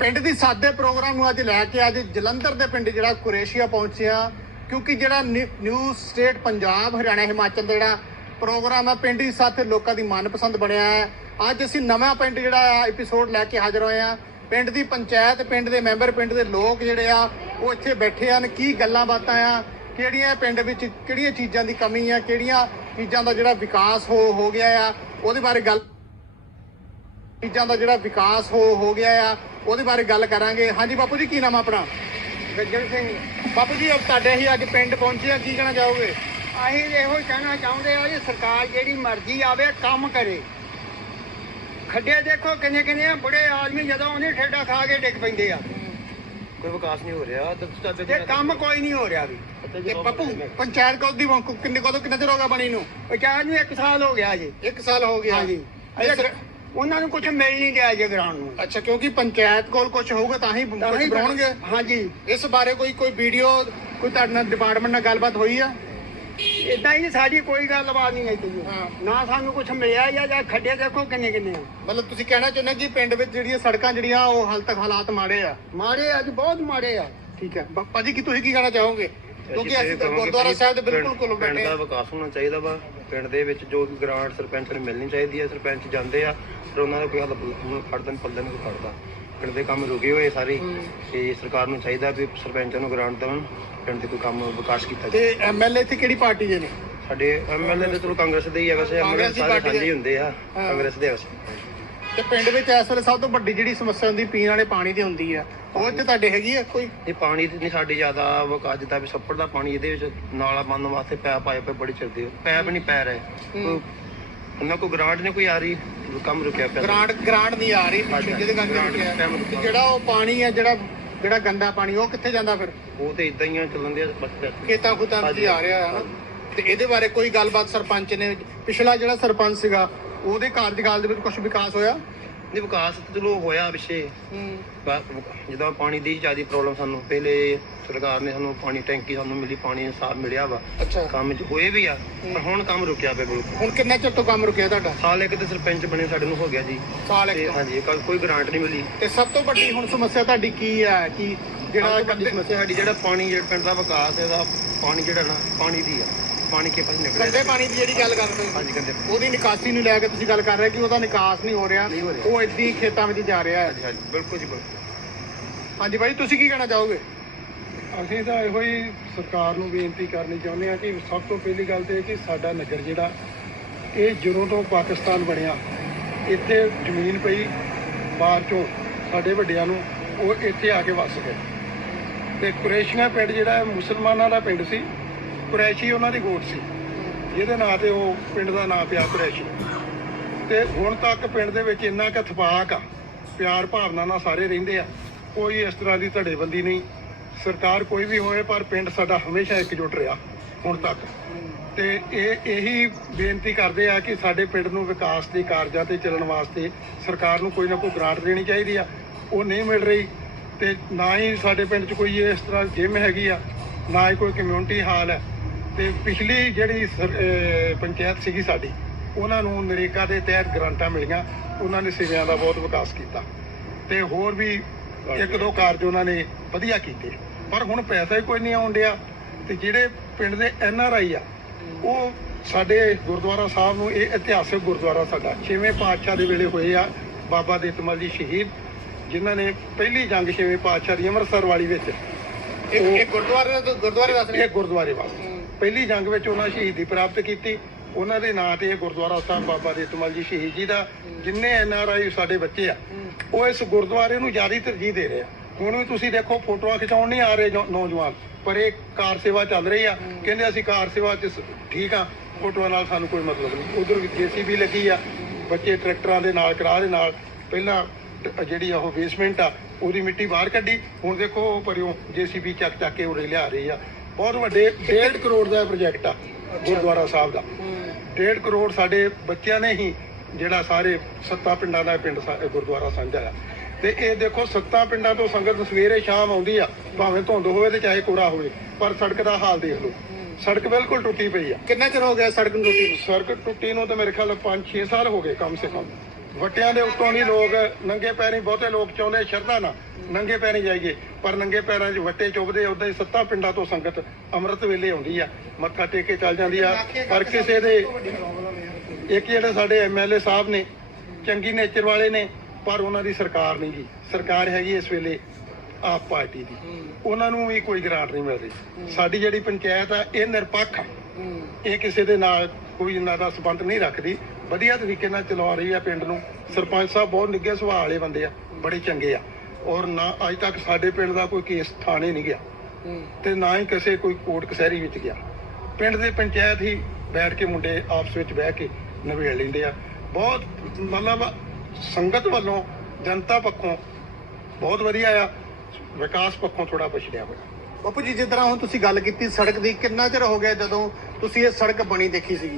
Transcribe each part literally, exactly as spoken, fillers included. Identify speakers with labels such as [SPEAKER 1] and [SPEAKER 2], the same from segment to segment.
[SPEAKER 1] ਪਿੰਡ ਦੀ ਸਾਦੇ ਪ੍ਰੋਗਰਾਮ ਨੂੰ ਅੱਜ ਲੈ ਕੇ ਅੱਜ ਜਲੰਧਰ ਦੇ ਪਿੰਡ ਜਿਹੜਾ ਕੁਰੇਸ਼ੀਆ ਪਹੁੰਚਿਆ, ਕਿਉਂਕਿ ਜਿਹੜਾ ਨਿਊ ਸਟੇਟ ਪੰਜਾਬ ਹਰਿਆਣਾ ਹਿਮਾਚਲ ਦਾ ਜਿਹੜਾ ਪ੍ਰੋਗਰਾਮ ਹੈ ਪਿੰਡ ਦੀ ਸਾਥੇ ਲੋਕਾਂ ਦੀ ਮਨਪਸੰਦ ਬਣਿਆ ਹੈ। ਅੱਜ ਅਸੀਂ ਨਵਾਂ ਪਿੰਡ ਜਿਹੜਾ ਐਪੀਸੋਡ ਲੈ ਕੇ ਹਾਜ਼ਰ ਹੋਏ ਆ। ਪਿੰਡ ਦੀ ਪੰਚਾਇਤ, ਪਿੰਡ ਦੇ ਮੈਂਬਰ, ਪਿੰਡ ਦੇ ਲੋਕ ਜਿਹੜੇ ਆ ਉਹ ਇੱਥੇ ਬੈਠੇ ਹਨ। ਕੀ ਗੱਲਾਂ ਬਾਤਾਂ ਆ, ਕਿਹੜੀਆਂ ਪਿੰਡ ਵਿੱਚ ਕਿਹੜੀਆਂ ਚੀਜ਼ਾਂ ਦੀ ਕਮੀ ਆ, ਕਿਹੜੀਆਂ ਚੀਜ਼ਾਂ ਦਾ ਜਿਹੜਾ ਵਿਕਾਸ ਹੋ ਹੋ ਗਿਆ ਆ ਉਹਦੇ ਬਾਰੇ ਗੱਲ ਚੀਜ਼ਾਂ ਦਾ ਜਿਹੜਾ ਵਿਕਾਸ ਹੋ ਹੋ ਗਿਆ ਆ ਉਹਦੇ ਬਾਰੇ ਗੱਲ ਕਰਾਂਗੇ। ਹਾਂਜੀ ਬਾਪੂ ਜੀ, ਕੀ ਨਾਮ ਆਪਣਾ?
[SPEAKER 2] ਗੱਜਣ ਸਿੰਘ।
[SPEAKER 1] ਬਾਪੂ ਜੀ ਤੁਹਾਡੇ ਹੀ ਅੱਜ ਪਿੰਡ ਪਹੁੰਚੇ ਆ, ਕੀ ਕਹਿਣਾ ਚਾਹੋਗੇ?
[SPEAKER 2] ਅਸੀਂ ਇਹੋ ਹੀ ਕਹਿਣਾ ਚਾਹੁੰਦੇ ਆ ਜੀ, ਸਰਕਾਰ ਜਿਹੜੀ ਮਰਜ਼ੀ ਆਵੇ ਕੰਮ ਕਰੇ। ਖੱਡੇ ਦੇਖੋ ਕਿੰਨੇ ਕਿੰਨੇ ਬੁੜੇ ਆਦਮੀ ਜਦੋਂ ਉਹਨੇ ਠੇਡਾ ਖਾ ਕੇ ਡਿੱਗ ਪੈਂਦੇ ਆ।
[SPEAKER 3] ਕੋਈ ਵਿਕਾਸ ਨਹੀਂ ਹੋ ਰਿਹਾ
[SPEAKER 2] ਤੇ ਕੰਮ ਕੋਈ ਨਹੀਂ ਹੋ ਰਿਹਾ ਵੀ।
[SPEAKER 1] ਤੇ ਬਾਪੂ ਪੰਚਾਇਤ ਕੋਲ ਦੀ ਕਿੰਨੇ ਕਦੋਂ ਕਿੰਨਾ ਚਿਰ ਹੋ ਗਿਆ ਬਣੀ ਨੂੰ?
[SPEAKER 2] ਪੰਚਾਇਤ ਨੂੰ ਇੱਕ ਸਾਲ ਹੋ ਗਿਆ ਜੀ।
[SPEAKER 1] ਇੱਕ ਸਾਲ ਹੋ ਗਿਆ
[SPEAKER 2] ਹਾਂਜੀ। ਉਹਨਾਂ ਨੂੰ ਕੁਝ ਮਿਲ ਨਹੀਂ ਰਿਹਾ ਜੀ ਗਰਾਊਂਡ ਨੂੰ।
[SPEAKER 1] ਅੱਛਾ, ਕਿਉਂਕਿ ਪੰਚਾਇਤ ਕੋਲ ਕੁਝ ਹੋਊਗਾ ਤਾਂ ਹੀ ਬਣਾਉਣਗੇ।
[SPEAKER 2] ਹਾਂਜੀ।
[SPEAKER 1] ਇਸ ਬਾਰੇ ਕੋਈ ਕੋਈ ਵੀਡੀਓ ਕੋਈ ਤੁਹਾਡੇ ਨਾਲ ਡਿਪਾਰਟਮੈਂਟ ਨਾਲ ਗੱਲਬਾਤ ਹੋਈ ਆ?
[SPEAKER 2] ਇਦਾਂ ਹੀ ਸਾਡੀ ਕੋਈ ਗੱਲਬਾਤ ਨਹੀਂ ਹੈ
[SPEAKER 1] ਹਾਂ।
[SPEAKER 2] ਨਾ ਸਾਨੂੰ ਕੁਝ ਮਿਲਿਆ ਜਾਂ ਜਾਂ ਖੱਡੇ ਦੇਖੋ ਕਿੰਨੇ ਕਿੰਨੇ ਆ।
[SPEAKER 1] ਮਤਲਬ ਤੁਸੀਂ ਕਹਿਣਾ ਚਾਹੁੰਦੇ ਕਿ ਪਿੰਡ ਵਿੱਚ ਜਿਹੜੀਆਂ ਸੜਕਾਂ ਜਿਹੜੀਆਂ ਉਹ ਹਾਲ ਤੱਕ ਹਾਲਾਤ ਮਾੜੇ ਆ?
[SPEAKER 2] ਮਾੜੇ ਅੱਜ ਬਹੁਤ ਮਾੜੇ ਆ।
[SPEAKER 1] ਠੀਕ ਹੈ ਭਾਜੀ, ਕੀ ਤੁਸੀਂ ਕੀ ਕਹਿਣਾ ਚਾਹੋਗੇ? ਕਿਉਂਕਿ ਅਸੀਂ ਤਾਂ ਗੁਰਦੁਆਰਾ ਸਾਹਿਬ ਦੇ ਬਿਲਕੁਲ ਕੋਲ ਬੈਠੇ
[SPEAKER 3] ਪਿੰਡ ਦਾ ਵਿਕਾਸ ਹੋਣਾ ਚਾਹੀਦਾ ਵਾ। ਪਿੰਡ ਦੇ ਵਿੱਚ ਜੋ ਗ੍ਰਾਂਟ ਸਰਪੰਚ ਨੂੰ ਮਿਲਣੀ ਚਾਹੀਦੀ ਹੈ, ਸਰਪੰਚ ਜਾਂਦੇ ਆ ਪਰ ਉਹਨਾਂ ਦਾ ਕੋਈ ਹੱਲ ਫੜਦਨ ਪੱਲੇ ਨਹੀਂ ਫੜਦਾ। ਪਿੰਡ ਦੇ ਕੰਮ ਰੁਕੇ ਹੋਏ ਸਾਰੇ, ਤੇ ਸਰਕਾਰ ਨੂੰ ਚਾਹੀਦਾ ਵੀ ਸਰਪੰਚਾਂ ਨੂੰ ਗ੍ਰਾਂਟ ਦੇਣ, ਪਿੰਡ ਦੇ ਕੋਈ ਕੰਮ ਵਿਕਾਸ ਕੀਤਾ ਜਾਵੇ।
[SPEAKER 1] ਤੇ ਐਮਐਲਏ ਇੱਥੇ ਕਿਹੜੀ ਪਾਰਟੀ ਦੇ ਨੇ?
[SPEAKER 3] ਸਾਡੇ ਐਮਐਲਏ ਤੇ ਚਲੋ ਕਾਂਗਰਸ ਦੇ ਹੀ ਆ, ਵੈਸੇ ਐਮਐਲਏ ਸਾਰੇ ਸਾਂਝੇ ਹੁੰਦੇ ਆ ਕਾਂਗਰਸ ਦੇ। ਵੈਸੇ
[SPEAKER 1] ਤੇ ਪਿੰਡ ਵਿੱਚ ਇਸ ਵੇਲੇ ਸਭ ਤੋਂ ਵੱਡੀ ਜਿਹੜੀ ਸਮੱਸਿਆ ਹੁੰਦੀ ਪੀਣ ਵਾਲੇ ਪਾਣੀ ਦੀ ਹੁੰਦੀ ਆ, ਉਹ ਇੱਥੇ ਤੁਹਾਡੇ ਹੈਗੀ ਆ ਕੋਈ?
[SPEAKER 3] ਇਹ ਪਾਣੀ ਦੀ ਨਹੀਂ ਸਾਡੀ ਜ਼ਿਆਦਾ ਵਿਕਾਸ ਜਿੱਦਾਂ ਵੀ ਛੱਪੜ ਦਾ ਪਾਣੀ ਇਹਦੇ ਵਿੱਚ ਨਾਲਾ ਬੰਨ੍ਹਣ ਵਾਸਤੇ ਪੈਪ ਆਏ ਪਏ ਬੜੀ ਚਿਰਦੇ, ਪੈਪ ਨਹੀਂ ਪੈ ਰਹੇ। ਉਹਨਾਂ ਕੋਈ ਗ੍ਰਾਂਟ ਨਹੀਂ ਕੋਈ ਆ ਰਹੀ, ਕੰਮ ਰੁਕਿਆ ਪਿਆ।
[SPEAKER 1] ਗ੍ਰਾਂਟ ਗ੍ਰਾਂਟ ਨਹੀਂ ਆ ਰਹੀ ਜਿਹਦੇ ਕਰਕੇ ਜਿਹੜਾ ਉਹ ਪਾਣੀ ਆ ਜਿਹੜਾ ਜਿਹੜਾ ਗੰਦਾ ਪਾਣੀ ਉਹ ਕਿੱਥੇ ਜਾਂਦਾ ਫਿਰ?
[SPEAKER 3] ਉਹ ਤੇ ਇਦਾਂ ਹੀ ਆ ਚੱਲਣ ਦੇ
[SPEAKER 1] ਖੇਤਾਂ ਖੂਤਾਂ ਵਿੱਚ ਆ ਰਿਹਾ ਹੈ ਨਾ। ਤੇ ਇਹਦੇ ਬਾਰੇ ਕੋਈ ਗੱਲਬਾਤ ਸਰਪੰਚ ਨੇ, ਪਿਛਲਾ ਜਿਹੜਾ ਸਰਪੰਚ ਸੀਗਾ ਉਹਦੇ ਕਾਰਜਕਾਲ ਦੇ ਵਿੱਚ ਕੁਝ ਵਿਕਾਸ ਹੋਇਆ?
[SPEAKER 3] ਨਹੀਂ, ਵਿਕਾਸ ਚਲੋ ਹੋਇਆ ਪਿੱਛੇ ਜਿੱਦਾਂ ਪਾਣੀ ਦੀ ਜ਼ਿਆਦਾ ਪ੍ਰੋਬਲਮ ਸਾਨੂੰ ਪਹਿਲੇ ਸਰਕਾਰ ਨੇ ਸਾਨੂੰ ਪਾਣੀ ਟੈਂਕੀ ਸਾਨੂੰ ਮਿਲੀ, ਪਾਣੀ ਸਾਫ ਮਿਲਿਆ ਵਾ।
[SPEAKER 1] ਅੱਛਾ,
[SPEAKER 3] ਕੰਮ ਚ ਹੋਏ ਵੀ ਆ ਪਰ ਹੁਣ ਕੰਮ ਰੁਕਿਆ ਪਿਆ ਬਿਲਕੁਲ।
[SPEAKER 1] ਹੁਣ ਕਿੰਨਾ ਚਿਰ ਤੋਂ ਕੰਮ ਰੁਕਿਆ ਤੁਹਾਡਾ?
[SPEAKER 3] ਸਾਲ ਇੱਕ ਤੇ ਸਰਪੰਚ ਬਣੇ ਸਾਡੇ ਨੂੰ ਹੋ ਗਿਆ ਜੀ।
[SPEAKER 1] ਸਾਲ ਇੱਕ?
[SPEAKER 3] ਹਾਂਜੀ, ਕੋਈ ਗ੍ਰਾਂਟ ਨਹੀਂ ਮਿਲੀ।
[SPEAKER 1] ਤੇ ਸਭ ਤੋਂ ਵੱਡੀ ਹੁਣ ਸਮੱਸਿਆ ਤੁਹਾਡੀ ਕੀ ਹੈ? ਕਿ ਜਿਹੜਾ
[SPEAKER 3] ਵੱਡੀ ਸਮੱਸਿਆ ਸਾਡੀ ਜਿਹੜਾ ਪਾਣੀ, ਜਿਹੜਾ ਪਿੰਡ ਦਾ ਵਿਕਾਸ ਇਹਦਾ ਪਾਣੀ ਜਿਹੜਾ ਨਾ ਪਾਣੀ ਦੀ ਆ, ਪਾਣੀ ਕੇ ਪਾਸ ਨਿਕਲ
[SPEAKER 1] ਗੰਦੇ ਪਾਣੀ ਦੀ ਜਿਹੜੀ ਗੱਲ ਕਰਦੇ
[SPEAKER 3] ਹਾਂਜੀ ਗੰਦੇ
[SPEAKER 1] ਉਹਦੀ ਨਿਕਾਸੀ ਨੂੰ ਲੈ ਕੇ ਤੁਸੀਂ ਗੱਲ ਕਰ ਰਹੇ ਕਿ ਉਹਦਾ ਨਿਕਾਸ ਨਹੀਂ ਹੋ ਰਿਹਾ, ਉਹ ਏਦਾਂ ਹੀ ਖੇਤਾਂ ਵਿੱਚ ਜਾ ਰਿਹਾ ਹੈ।
[SPEAKER 3] ਹਾਂਜੀ ਹਾਂਜੀ ਬਿਲਕੁਲ ਜੀ ਬਿਲਕੁਲ।
[SPEAKER 1] ਹਾਂਜੀ ਭਾਈ, ਤੁਸੀਂ ਕੀ ਕਹਿਣਾ ਚਾਹੋਗੇ?
[SPEAKER 4] ਅਸੀਂ ਤਾਂ ਇਹੋ ਹੀ ਸਰਕਾਰ ਨੂੰ ਬੇਨਤੀ ਕਰਨੀ ਚਾਹੁੰਦੇ ਹਾਂ ਕਿ ਸਭ ਤੋਂ ਪਹਿਲੀ ਗੱਲ ਤਾਂ ਇਹ ਕਿ ਸਾਡਾ ਨਗਰ ਜਿਹੜਾ ਇਹ ਜਦੋਂ ਤੋਂ ਪਾਕਿਸਤਾਨ ਬਣਿਆ ਇੱਥੇ ਜ਼ਮੀਨ ਪਈ ਬਾਹਰ ਚੋਂ ਸਾਡੇ ਵੱਡਿਆਂ ਨੂੰ, ਉਹ ਇੱਥੇ ਆ ਕੇ ਵਸ ਗਏ। ਤੇ ਕੁਰੈਸ਼ੀਆਂ ਪਿੰਡ ਜਿਹੜਾ ਮੁਸਲਮਾਨਾਂ ਦਾ ਪਿੰਡ ਸੀ, ਕੁਰੈਸ਼ੀ ਉਹਨਾਂ ਦੀ ਗੋਤ ਸੀ ਜਿਹਦੇ ਨਾਂ ਤੇ ਉਹ ਪਿੰਡ ਦਾ ਨਾਂ ਪਿਆ ਕੁਰੈਸ਼ੀ। ਤੇ ਹੁਣ ਤੱਕ ਪਿੰਡ ਦੇ ਵਿੱਚ ਇੰਨਾ ਕੁ ਇਤਫਾਕ ਆ, ਪਿਆਰ ਭਾਵਨਾ ਨਾਲ ਸਾਰੇ ਰਹਿੰਦੇ ਆ, ਕੋਈ ਇਸ ਤਰ੍ਹਾਂ ਦੀ ਧੜੇਬੰਦੀ ਨਹੀਂ। ਸਰਕਾਰ ਕੋਈ ਵੀ ਹੋਏ ਪਰ ਪਿੰਡ ਸਾਡਾ ਹਮੇਸ਼ਾ ਇਕਜੁੱਟ ਰਿਹਾ ਹੁਣ ਤੱਕ। ਤੇ ਇਹ ਇਹੀ ਬੇਨਤੀ ਕਰਦੇ ਆ ਕਿ ਸਾਡੇ ਪਿੰਡ ਨੂੰ ਵਿਕਾਸ ਦੇ ਕਾਰਜਾਂ ਤੇ ਚੱਲਣ ਵਾਸਤੇ ਸਰਕਾਰ ਨੂੰ ਕੋਈ ਨਾ ਕੋਈ ਗ੍ਰਾਂਟ ਦੇਣੀ ਚਾਹੀਦੀ ਆ, ਉਹ ਨਹੀਂ ਮਿਲ ਰਹੀ। ਤੇ ਨਾ ਹੀ ਸਾਡੇ ਪਿੰਡ 'ਚ ਕੋਈ ਇਸ ਤਰ੍ਹਾਂ ਜਿਮ ਹੈਗੀ ਆ, ਨਾ ਹੀ ਕੋਈ ਕਮਿਊਨਿਟੀ ਹਾਲ ਹੈ। ਤੇ ਪਿਛਲੀ ਜਿਹੜੀ ਪੰਚਾਇਤ ਸੀਗੀ ਸਾਡੀ, ਉਹਨਾਂ ਨੂੰ ਨਰੇਗਾ ਦੇ ਤਹਿਤ ਗ੍ਰਾਂਟਾਂ ਮਿਲੀਆਂ, ਉਹਨਾਂ ਨੇ ਸਿਵਿਆਂ ਦਾ ਬਹੁਤ ਵਿਕਾਸ ਕੀਤਾ ਤੇ ਹੋਰ ਵੀ ਇੱਕ ਦੋ ਕਾਰਜ ਉਹਨਾਂ ਨੇ ਵਧੀਆ ਕੀਤੇ। ਪਰ ਹੁਣ ਪੈਸਾ ਹੀ ਕੋਈ ਨਹੀਂ ਆਉਣ ਡਿਆ। ਤੇ ਜਿਹੜੇ ਪਿੰਡ ਦੇ ਐਨ ਆਰ ਆਈ ਆ ਉਹ ਸਾਡੇ ਗੁਰਦੁਆਰਾ ਸਾਹਿਬ ਨੂੰ, ਇਹ ਇਤਿਹਾਸਿਕ ਗੁਰਦੁਆਰਾ ਸਾਡਾ ਛੇਵੇਂ ਪਾਤਸ਼ਾਹ ਦੇ ਵੇਲੇ ਹੋਏ ਆ, ਬਾਬਾ ਦੀਤਮਲ ਜੀ ਸ਼ਹੀਦ, ਜਿਨ੍ਹਾਂ ਨੇ ਪਹਿਲੀ ਜੰਗ ਛੇਵੇਂ ਪਾਤਸ਼ਾਹ ਦੀ ਅੰਮ੍ਰਿਤਸਰ ਵਾਲੀ ਵਿੱਚ
[SPEAKER 1] ਇਹ ਗੁਰਦੁਆਰੇ ਗੁਰਦੁਆਰੇ ਵਾਸਤੇ
[SPEAKER 4] ਇਹ ਗੁਰਦੁਆਰੇ ਵਾਸਤੇ ਪਹਿਲੀ ਜੰਗ ਵਿੱਚ ਉਹਨਾਂ ਸ਼ਹੀਦੀ ਪ੍ਰਾਪਤ ਕੀਤੀ। ਉਹਨਾਂ ਦੇ ਨਾਂ ਤੇ ਇਹ ਗੁਰਦੁਆਰਾ ਸਾਹਿਬ ਬਾਬਾ ਦੀਤਮਲ ਜੀ ਸ਼ਹੀਦ ਜੀ ਦਾ, ਜਿੰਨੇ ਐਨ ਆਰ ਆਈ ਸਾਡੇ ਬੱਚੇ ਆ ਉਹ ਇਸ ਗੁਰਦੁਆਰੇ ਨੂੰ ਜ਼ਿਆਦਾ ਤਰਜੀਹ ਦੇ ਰਹੇ ਆ। ਹੁਣ ਵੀ ਤੁਸੀਂ ਦੇਖੋ ਫੋਟੋਆਂ ਖਿਚਾਉਣ ਨਹੀਂ ਆ ਰਹੇ ਨੌਜਵਾਨ, ਪਰ ਇਹ ਕਾਰ ਸੇਵਾ ਚੱਲ ਰਹੀ ਆ, ਕਹਿੰਦੇ ਅਸੀਂ ਕਾਰ ਸੇਵਾ 'ਚ ਠੀਕ ਆ, ਫੋਟੋਆਂ ਨਾਲ ਸਾਨੂੰ ਕੋਈ ਮਤਲਬ ਨਹੀਂ। ਉਧਰ ਜੇ ਸੀ ਬੀ ਲੱਗੀ ਆ, ਬੱਚੇ ਟਰੈਕਟਰਾਂ ਦੇ ਨਾਲ ਕਰਾਹ ਦੇ ਨਾਲ ਪਹਿਲਾਂ ਜਿਹੜੀ ਉਹ ਬੇਸਮੈਂਟ ਆ ਉਹਦੀ ਮਿੱਟੀ ਬਾਹਰ ਕੱਢੀ, ਹੁਣ ਦੇਖੋ ਉਹ ਪਰਿਓ ਜੇ ਸੀ ਬੀ ਚੱਕ ਚੱਕ ਕੇ ਉਰੇ ਲਿਆ ਰਹੀ ਆ। ਬਹੁਤ ਵੱਡੇ ਡੇਢ ਕਰੋੜ ਦਾ ਪ੍ਰੋਜੈਕਟ ਆ ਗੁਰਦੁਆਰਾ ਸਾਹਿਬ ਦਾ। ਡੇਢ ਕਰੋੜ ਸਾਡੇ ਬੱਚਿਆਂ ਨੇ ਹੀ ਜਿਹੜਾ ਸਾਰੇ ਸੱਤਾਂ ਪਿੰਡਾਂ ਦਾ ਪਿੰਡ ਗੁਰਦੁਆਰਾ ਸਾਂਝਾ ਆ। ਤੇ ਇਹ ਦੇਖੋ ਸੱਤਾਂ ਪਿੰਡਾਂ ਤੋਂ ਸੰਗਤ ਸਵੇਰੇ ਸ਼ਾਮ ਆਉਂਦੀ ਆ, ਭਾਵੇਂ ਧੁੰਦ ਹੋਵੇ ਤੇ ਚਾਹੇ ਕੋਰਾ ਹੋਵੇ, ਪਰ ਸੜਕ ਦਾ ਹਾਲ ਦੇਖ ਲਓ, ਸੜਕ ਬਿਲਕੁਲ ਟੁੱਟੀ ਪਈ ਆ।
[SPEAKER 1] ਕਿੰਨਾ ਚਿਰ ਹੋ ਗਿਆ ਸੜਕ ਨੂੰ ਟੁੱਟੀ ਨੂੰ?
[SPEAKER 4] ਸੜਕ ਟੁੱਟੀ ਨੂੰ ਤਾਂ ਮੇਰੇ ਖਿਆਲ ਪੰਜ ਛੇ ਸਾਲ ਹੋ ਗਏ ਕਮ ਸੇ ਕਮ। ਵੱਟਿਆਂ ਦੇ ਉੱਤੋਂ ਦੀ ਲੋਕ ਨੰਗੇ ਪੈਰੀਂ, ਬਹੁਤੇ ਲੋਕ ਚਾਹੁੰਦੇ ਸ਼ਰਧਾ ਨਾਲ ਨੰਗੇ ਪੈਰੀਂ ਜਾਈਏ, ਪਰ ਨੰਗੇ ਪੈਰਾਂ 'ਚ ਵੱਟੇ ਚੁੱਭਦੇ। ਉੱਦਾਂ ਹੀ ਸੱਤਾਂ ਪਿੰਡਾਂ ਤੋਂ ਸੰਗਤ ਅੰਮ੍ਰਿਤ ਵੇਲੇ ਆਉਂਦੀ ਆ, ਮੱਥਾ ਟੇਕ ਕੇ ਚੱਲ ਜਾਂਦੀ ਆ। ਪਰ ਕਿਸੇ ਦੇ ਇੱਕ ਜਿਹੜੇ ਸਾਡੇ ਐਮ ਐਲ ਏ ਸਾਹਿਬ ਨੇ, ਚੰਗੀ ਨੇਚਰ ਵਾਲੇ ਨੇ, ਪਰ ਉਹਨਾਂ ਦੀ ਸਰਕਾਰ ਨਹੀਂ ਗੀ। ਸਰਕਾਰ ਹੈਗੀ ਇਸ ਵੇਲੇ ਆਪ ਪਾਰਟੀ ਦੀ, ਉਹਨਾਂ ਨੂੰ ਵੀ ਕੋਈ ਗ੍ਰਾਂਟ ਨਹੀਂ ਮਿਲਦੀ। ਸਾਡੀ ਜਿਹੜੀ ਪੰਚਾਇਤ ਆ ਇਹ ਨਿਰਪੱਖ ਆ, ਇਹ ਕਿਸੇ ਦੇ ਨਾਲ ਕੋਈ ਇਹਨਾਂ ਦਾ ਸੰਬੰਧ ਨਹੀਂ ਰੱਖਦੀ, ਵਧੀਆ ਤਰੀਕੇ ਨਾਲ ਚਲਾ ਰਹੀ ਆ ਪਿੰਡ ਨੂੰ। ਸਰਪੰਚ ਸਾਹਿਬ ਬਹੁਤ ਨਿੱਘੇ ਸੁਭਾਅ ਵਾਲੇ ਬੰਦੇ ਆ, ਬੜੇ ਚੰਗੇ ਆ, ਔਰ ਨਾ ਅੱਜ ਤੱਕ ਸਾਡੇ ਪਿੰਡ ਦਾ ਕੋਈ ਕੇਸ ਥਾਣੇ ਨਹੀਂ ਗਿਆ ਤੇ ਨਾ ਹੀ ਕਿਸੇ ਕੋਈ ਕੋਰਟ ਕਚਹਿਰੀ ਵਿੱਚ ਗਿਆ। ਪਿੰਡ ਦੇ ਪੰਚਾਇਤ ਹੀ ਬੈਠ ਕੇ ਮੁੰਡੇ ਆਪਸ ਵਿੱਚ ਬਹਿ ਕੇ ਨਿਬੇੜ ਲੈਂਦੇ ਆ। ਬਹੁਤ ਮਤਲਬ ਸੰਗਤ ਵੱਲੋਂ, ਜਨਤਾ ਪੱਖੋਂ ਬਹੁਤ ਵਧੀਆ ਆ, ਵਿਕਾਸ ਪੱਖੋਂ ਥੋੜਾ ਪਛੜਿਆ ਹੋਇਆ।
[SPEAKER 1] ਬਾਪੂ ਜੀ, ਜਿਸ ਤਰ੍ਹਾਂ ਹੁਣ ਤੁਸੀਂ ਗੱਲ ਕੀਤੀ ਸੜਕ ਦੀ, ਕਿੰਨਾ ਚਿਰ ਹੋ ਗਿਆ ਜਦੋਂ ਤੁਸੀਂ ਇਹ ਸੜਕ ਬਣੀ ਦੇਖੀ ਸੀਗੀ?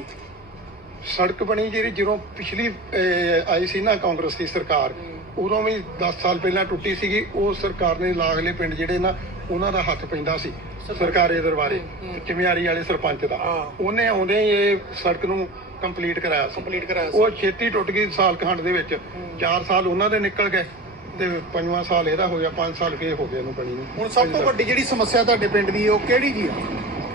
[SPEAKER 4] ਸੜਕ ਬਣੀ ਜਿਹੜੀ ਜਦੋਂ ਪਿਛਲੀ ਅਹ, ਆਈ ਸੀ ਨਾ ਕਾਂਗਰਸ ਦੀ ਸਰਕਾਰ, ਉਦੋਂ ਵੀ ਦਸ ਸਾਲ ਪਹਿਲਾਂ ਟੁੱਟੀ ਸੀਗੀ। ਉਹ ਸਰਕਾਰ ਨੇ ਲਾਗਲੇ ਪਿੰਡ ਜਿਹੜੇ ਨਾ ਉਹਨਾਂ ਦਾ ਹੱਥ ਪੈਂਦਾ ਸੀ ਸਰਕਾਰੀ ਦਰਬਾਰੇ, ਚਮਿਆਰੀ ਵਾਲੇ ਸਰਪੰਚ ਦਾ। ਉਹਨੇ ਆਉਂਦੇ ਹੀ ਇਹ ਸੜਕ ਨੂੰ ਕੰਪਲੀਟ ਕਰਾਇਆ ਸੀ
[SPEAKER 1] ਕੰਪਲੀਟ ਕਰਾਇਆ
[SPEAKER 4] ਉਹ ਛੇਤੀ ਟੁੱਟ ਗਈ ਸਾਲ ਖੰਡ ਦੇ ਵਿੱਚ। ਚਾਰ ਸਾਲ ਉਹਨਾਂ ਦੇ ਨਿਕਲ ਗਏ ਤੇ ਪੰਜਵਾਂ ਸਾਲ ਇਹਦਾ ਹੋ ਗਿਆ, ਪੰਜ ਸਾਲ ਫੇਰ ਹੋ ਗਏ ਇਹਨੂੰ ਬਣੀ ਨੂੰ।
[SPEAKER 1] ਹੁਣ ਸਭ ਤੋਂ ਵੱਡੀ ਜਿਹੜੀ ਸਮੱਸਿਆ ਤੁਹਾਡੇ ਪਿੰਡ ਦੀ ਉਹ ਕਿਹੜੀ ਜੀ ਆ?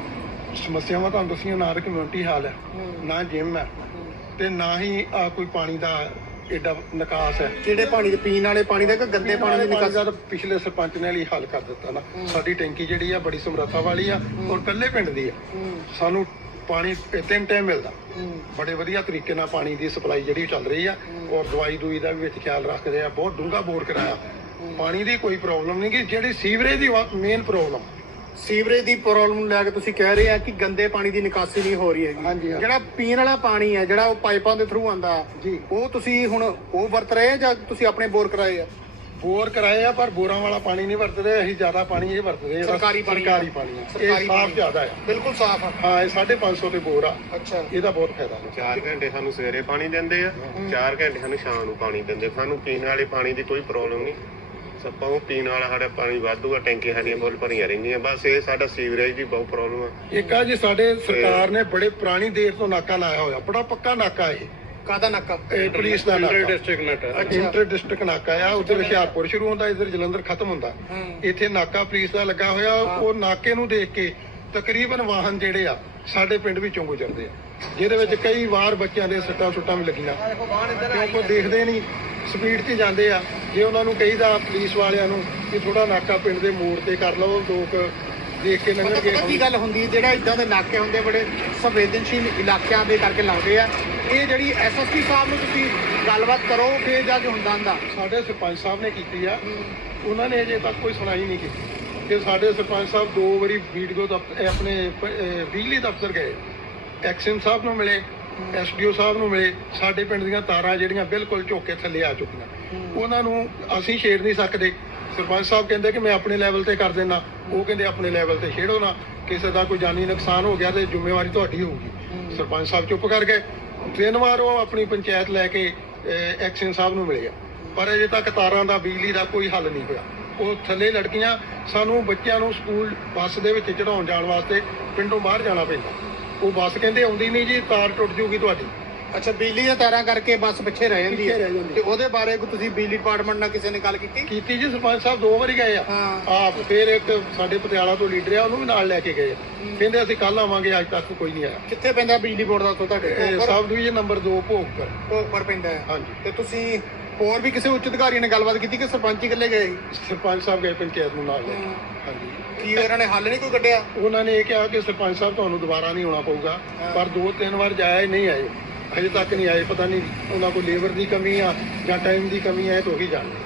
[SPEAKER 4] ਸਮੱਸਿਆਵਾਂ ਤੁਹਾਨੂੰ ਦੱਸੀਆਂ, ਨਾ ਤਾਂ ਕਮਿਊਨਿਟੀ ਹਾਲ ਹੈ, ਨਾ ਜਿਮ ਹੈ, ਤੇ ਨਾ ਹੀ ਆ ਕੋਈ ਪਾਣੀ ਦਾ ਏਡਾ ਨਿਕਾਸ ਹੈ।
[SPEAKER 1] ਕਿਹੜੇ ਪਾਣੀ ਦੇ, ਪੀਣ ਵਾਲੇ ਪਾਣੀ ਦਾ ਕਿ ਗੰਦੇ ਪਾਣੀ ਦੇ ਨਿਕਾਸ?
[SPEAKER 4] ਦਾ ਪਿਛਲੇ ਸਰਪੰਚ ਨੇ ਲਈ ਹੱਲ ਕਰ ਦਿੱਤਾ ਨਾ। ਸਾਡੀ ਟੈਂਕੀ ਜਿਹੜੀ ਆ ਬੜੀ ਸਮਰੱਥਾ ਵਾਲੀ ਆ, ਔਰ ਕੱਲੇ ਪਿੰਡ ਦੀ ਆ। ਸਾਨੂੰ ਪਾਣੀ ਤਿੰਨ ਟਾਈਮ ਮਿਲਦਾ, ਬੜੇ ਵਧੀਆ ਤਰੀਕੇ ਨਾਲ ਪਾਣੀ ਦੀ ਸਪਲਾਈ ਜਿਹੜੀ ਚੱਲ ਰਹੀ ਆ, ਔਰ ਦਵਾਈ ਦੂਈ ਦਾ ਵੀ ਵਿੱਚ ਖਿਆਲ ਰੱਖਦੇ ਆ। ਬਹੁਤ ਡੂੰਘਾ ਬੋਰ ਕਰਾਇਆ, ਪਾਣੀ ਦੀ ਕੋਈ ਪ੍ਰੋਬਲਮ ਨਹੀਂ। ਕਿ ਜਿਹੜੀ ਸੀਵਰੇਜ ਦੀ ਮੇਨ ਪ੍ਰੋਬਲਮ,
[SPEAKER 1] ਸੀਵਰੇਜ ਦੀ ਪ੍ਰੋਬਲਮ ਨੂੰ ਲੈ ਕੇ ਤੁਸੀਂ ਕਹਿ ਰਹੇ ਆ ਕਿ ਗੰਦੇ ਪਾਣੀ ਦੀ ਨਿਕਾਸੀ ਨਹੀਂ ਹੋ ਰਹੀ ਹੈਗੀ।
[SPEAKER 4] ਹਾਂਜੀ, ਹਾਂ।
[SPEAKER 1] ਜਿਹੜਾ ਪੀਣ ਵਾਲਾ ਪਾਣੀ ਹੈ, ਜਿਹੜਾ ਉਹ ਪਾਈਪਾਂ ਦੇ ਥਰੂ ਆਂਦਾ
[SPEAKER 4] ਜੀ,
[SPEAKER 1] ਉਹ ਤੁਸੀਂ ਹੁਣ ਉਹ ਵਰਤ ਰਹੇ ਆ ਜਾਂ ਤੁਸੀਂ ਆਪਣੇ ਬੋਰ ਕਰਾਏ ਆ?
[SPEAKER 4] ਬੋਰ ਕਰਾਏ ਆ, ਪਰ ਬੋਰਾਂ ਵਾਲਾ ਪਾਣੀ ਨਹੀਂ ਵਰਤਦੇ ਅਸੀਂ। ਜ਼ਿਆਦਾ ਪਾਣੀ ਇਹ ਵਰਤਦੇ ਆ
[SPEAKER 1] ਸਰਕਾਰੀ ਪਾਣੀ।
[SPEAKER 4] ਸਰਕਾਰੀ ਪਾਣੀ ਆ,
[SPEAKER 1] ਸਰਕਾਰੀ
[SPEAKER 4] ਇਹ ਸਾਫ਼ ਜ਼ਿਆਦਾ ਆ,
[SPEAKER 1] ਬਿਲਕੁਲ ਸਾਫ਼ ਆ।
[SPEAKER 4] ਹਾਂ। ਇਹ ਸਾਢੇ ਪੰਜ ਸੌ ਤੇ ਬੋਰ ਆ।
[SPEAKER 1] ਅੱਛਾ,
[SPEAKER 4] ਇਹਦਾ ਬਹੁਤ ਫਾਇਦਾ ਹੈ।
[SPEAKER 3] ਚਾਰ ਘੰਟੇ ਸਾਨੂੰ ਸਵੇਰੇ ਪਾਣੀ ਦਿੰਦੇ ਆ, ਚਾਰ ਘੰਟੇ ਸਾਨੂੰ ਸ਼ਾਮ ਨੂੰ ਪਾਣੀ ਦਿੰਦੇ। ਸਾਨੂੰ ਪੀਣ ਵਾਲੇ ਪਾਣੀ ਦੀ ਕੋਈ ਪ੍ਰੋਬਲਮ ਨਹੀਂ। ਸੱਪਾਂ ਨੂੰ ਪੀਣ ਵਾਲਾ ਸਾਡਾ ਪਾਣੀ ਵਾਧੂ ਆ, ਟੈਂਕੀਆਂ ਸਾਡੀਆਂ ਫੁੱਲ ਭਰੀਆਂ ਰਹਿੰਦੀਆਂ। ਬਸ ਇਹ ਸਾਡਾ ਸੀਵਰੇਜ ਦੀ ਬਹੁਤ ਪ੍ਰੋਬਲਮ ਆ।
[SPEAKER 4] ਇੱਕ ਆ ਜੀ, ਸਾਡੇ ਸਰਕਾਰ ਨੇ ਬੜੇ ਪੁਰਾਣੀ ਦੇਰ ਤੋਂ ਨਾਕਾ ਲਾਇਆ ਹੋਇਆ, ਬੜਾ ਪੱਕਾ ਨਾਕਾ ਇਹ।
[SPEAKER 1] ਕਾਹਦਾ ਨਾਕਾ?
[SPEAKER 4] ਇਹ ਪੁਲਿਸ ਦਾ ਨਾਕਾ,
[SPEAKER 3] ਡਿਸਟ੍ਰਿਕਟ ਨਟ
[SPEAKER 4] ਇੰਟਰ ਡਿਸਟ੍ਰਿਕਟ ਨਾਕਾ ਆ। ਉਧਰ ਹੁਸ਼ਿਆਰਪੁਰ ਸ਼ੁਰੂ ਹੁੰਦਾ, ਇੱਧਰ ਜਲੰਧਰ ਖਤਮ ਹੁੰਦਾ। ਇੱਥੇ ਨਾਕਾ ਪੁਲਿਸ ਦਾ ਲੱਗਾ ਹੋਇਆ। ਉਹ ਨਾਕੇ ਨੂੰ ਦੇਖ ਕੇ ਤਕਰੀਬਨ ਵਾਹਨ ਜਿਹੜੇ ਆ ਸਾਡੇ ਪਿੰਡ ਵਿੱਚੋਂ ਗੁਜ਼ਰਦੇ ਆ, ਜਿਹਦੇ ਵਿੱਚ ਕਈ ਵਾਰ ਬੱਚਿਆਂ ਦੇ ਸੱਟਾਂ ਸੁੱਟਾਂ ਵੀ ਲੱਗੀਆਂ, ਕਿਉਂਕਿ ਦੇਖਦੇ ਨਹੀਂ, ਸਪੀਡ 'ਚ ਜਾਂਦੇ ਆ। ਜੇ ਉਹਨਾਂ ਨੂੰ ਕਹੀਦਾ ਪੁਲਿਸ ਵਾਲਿਆਂ ਨੂੰ ਕਿ ਥੋੜਾ ਨਾਕਾ ਪਿੰਡ ਦੇ ਮੋੜ ਤੇ ਕਰ ਲਓ, ਲੋਕ ਦੇਖ ਕੇ ਲੰਘਣਗੇ।
[SPEAKER 1] ਪਤਾ ਕੀ ਗੱਲ ਹੁੰਦੀ ਹੈ, ਜਿਹੜਾ ਇਦਾਂ ਦੇ ਨਾਕੇ ਹੁੰਦੇ ਬੜੇ ਸੰਵੇਦਨਸ਼ੀਲ ਇਲਾਕਿਆਂ ਦੇ ਕਰਕੇ ਲਾਉਂਦੇ ਆ। ਇਹ ਜਿਹੜੀ ਐਸ ਐਸ ਪੀ ਸਾਹਿਬ ਨੂੰ ਤੁਸੀਂ ਗੱਲਬਾਤ ਕਰੋ, ਫੇਰ ਜਾ ਕੇ ਹੁੰਦਾ ਹੁੰਦਾ।
[SPEAKER 4] ਸਾਡੇ ਸਰਪੰਚ ਸਾਹਿਬ ਨੇ ਕੀਤੀ ਆ, ਉਹਨਾਂ ਨੇ ਅਜੇ ਤੱਕ ਕੋਈ ਸੁਣਾਈ ਨਹੀਂ ਕੀਤੀ। ਤੇ ਸਾਡੇ ਸਰਪੰਚ ਸਾਹਿਬ ਦੋ ਵਾਰੀ ਵੀਡੀਓ ਦਫ਼ਤਰ ਆਪਣੇ ਅਹ, ਬਿਜਲੀ ਦਫ਼ਤਰ ਗਏ, ਐਕਸਐਮ ਸਾਹਿਬ ਨੂੰ ਮਿਲੇ, ਐਸ ਡੀ ਓ ਸਾਹਿਬ ਨੂੰ ਮਿਲੇ। ਸਾਡੇ ਪਿੰਡ ਦੀਆਂ ਤਾਰਾਂ ਜਿਹੜੀਆਂ ਬਿਲਕੁਲ ਝੋਕੇ ਥੱਲੇ ਆ ਚੁੱਕੀਆਂ, ਉਹਨਾਂ ਨੂੰ ਅਸੀਂ ਛੇੜ ਨਹੀਂ ਸਕਦੇ। ਸਰਪੰਚ ਸਾਹਿਬ ਕਹਿੰਦੇ ਕਿ ਮੈਂ ਆਪਣੇ ਲੈਵਲ ਤੇ ਕਰ ਦੇਣਾ, ਉਹ ਕਹਿੰਦੇ ਆਪਣੇ ਲੈਵਲ ਤੇ ਛੇੜੋ ਨਾ, ਕਿਸੇ ਦਾ ਕੋਈ ਜਾਨੀ ਨੁਕਸਾਨ ਹੋ ਗਿਆ ਤੇ ਜ਼ਿੰਮੇਵਾਰੀ ਤੁਹਾਡੀ ਹੋਊਗੀ। ਸਰਪੰਚ ਸਾਹਿਬ ਚੁੱਪ ਕਰ ਗਏ। ਤਿੰਨ ਵਾਰ ਉਹ ਆਪਣੀ ਪੰਚਾਇਤ ਲੈ ਕੇ ਐਕਸ਼ਨ ਸਾਹਿਬ ਨੂੰ ਮਿਲੇ ਆ, ਪਰ ਅਜੇ ਤੱਕ ਤਾਰਾਂ ਦਾ, ਬਿਜਲੀ ਦਾ ਕੋਈ ਹੱਲ ਨਹੀਂ ਹੋਇਆ। ਉਹ ਥੱਲੇ ਲੜਕੀਆਂ, ਸਾਨੂੰ ਬੱਚਿਆਂ ਨੂੰ ਸਕੂਲ ਬੱਸ ਦੇ ਵਿੱਚ ਚੜਾਉਣ ਜਾਣ ਵਾਸਤੇ ਪਿੰਡੋਂ ਬਾਹਰ ਜਾਣਾ ਪੈਂਦਾ। ਉਹ ਬੱਸ ਕਹਿੰਦੇ ਆਉਂਦੀ ਨਹੀਂ ਜੀ, ਤਾਰ ਟੁੱਟ ਜੂਗੀ ਤੁਹਾਡੀ।
[SPEAKER 1] ਅੱਛਾ, ਬਿਜਲੀ ਦੀਆਂ ਤਾਰਾਂ ਕਰਕੇ ਬੱਸ ਪਿੱਛੇ ਰਹਿ ਜਾਂਦੀ
[SPEAKER 4] ਪਿੱਛੇ
[SPEAKER 1] ਹੈ।
[SPEAKER 4] ਰਹਿ ਜਾਂਦੀ
[SPEAKER 1] ਤੇ ਉਹਦੇ ਬਾਰੇ ਕੋਈ ਤੁਸੀਂ ਬਿਜਲੀ ਡਿਪਾਰਟਮੈਂਟ ਨਾਲ ਕਿਸੇ ਨੇ ਗੱਲ ਕੀਤੀ?
[SPEAKER 4] ਕੀਤੀ ਜੀ, ਸਰਪੰਚ ਸਾਹਿਬ ਦੋ ਵਾਰੀ ਗਏ ਆ
[SPEAKER 1] ਹਾਂ।
[SPEAKER 4] ਆਪ। ਫਿਰ ਇੱਕ ਸਾਡੇ ਪਟਿਆਲਾ ਤੋਂ ਲੀਡਰ ਆ, ਉਹਨੂੰ ਵੀ ਨਾਲ ਲੈ ਕੇ ਗਏ ਆ। ਕਹਿੰਦੇ ਅਸੀਂ ਕੱਲ ਆਵਾਂਗੇ, ਅੱਜ ਤੱਕ ਕੋਈ ਨਹੀਂ ਆਇਆ।
[SPEAKER 1] ਕਿੱਥੇ ਪੈਂਦਾ ਬਿਜਲੀ ਬੋਰਡ ਦਾ ਉੱਥੋਂ ਤੁਹਾਡੇ?
[SPEAKER 4] ਇਹ ਸਬ ਡਿਵੀਜ਼ਨ ਨੰਬਰ ਦੋ ਭੋਗਪੁਰ।
[SPEAKER 1] ਭੋਗਪੁਰ ਪੈਂਦਾ ਹੈ।
[SPEAKER 4] ਹਾਂਜੀ।
[SPEAKER 1] ਤੇ ਤੁਸੀਂ ਹੋਰ ਵੀ ਕਿਸੇ ਉੱਚ ਅਧਿਕਾਰੀ ਨਾਲ ਗੱਲਬਾਤ ਕੀਤੀ ਕਿ ਸਰਪੰਚ ਹੀ ਇਕੱਲੇ ਗਏ ਸੀ?
[SPEAKER 4] ਸਰਪੰਚ ਸਾਹਿਬ ਗਏ ਪੰਚਾਇਤ ਨੂੰ ਨਾਲ ਲੈ ਕੇ। ਹਾਂਜੀ।
[SPEAKER 1] ਕੀ ਉਹਨਾਂ ਨੇ ਹੱਲ ਨਹੀਂ ਕੋਈ ਕੱਢਿਆ?
[SPEAKER 4] ਉਹਨਾਂ ਨੇ ਇਹ ਕਿਹਾ ਕਿ ਸਰਪੰਚ ਸਾਹਿਬ ਤੁਹਾਨੂੰ ਦੁਬਾਰਾ ਨਹੀਂ ਆਉਣਾ ਪਊਗਾ, ਪਰ ਦੋ ਤਿੰਨ ਵਾਰ ਜਾਇਆ ਹੀ ਨਹੀਂ ਆਏ, ਹਜੇ ਤੱਕ ਨਹੀਂ ਆਏ। ਪਤਾ ਨਹੀਂ ਉਹਨਾਂ ਕੋਲ ਲੇਬਰ ਦੀ ਕਮੀ ਆ ਜਾਂ ਟਾਈਮ ਦੀ ਕਮੀ ਹੈ, ਤਾਂ ਉਹੀ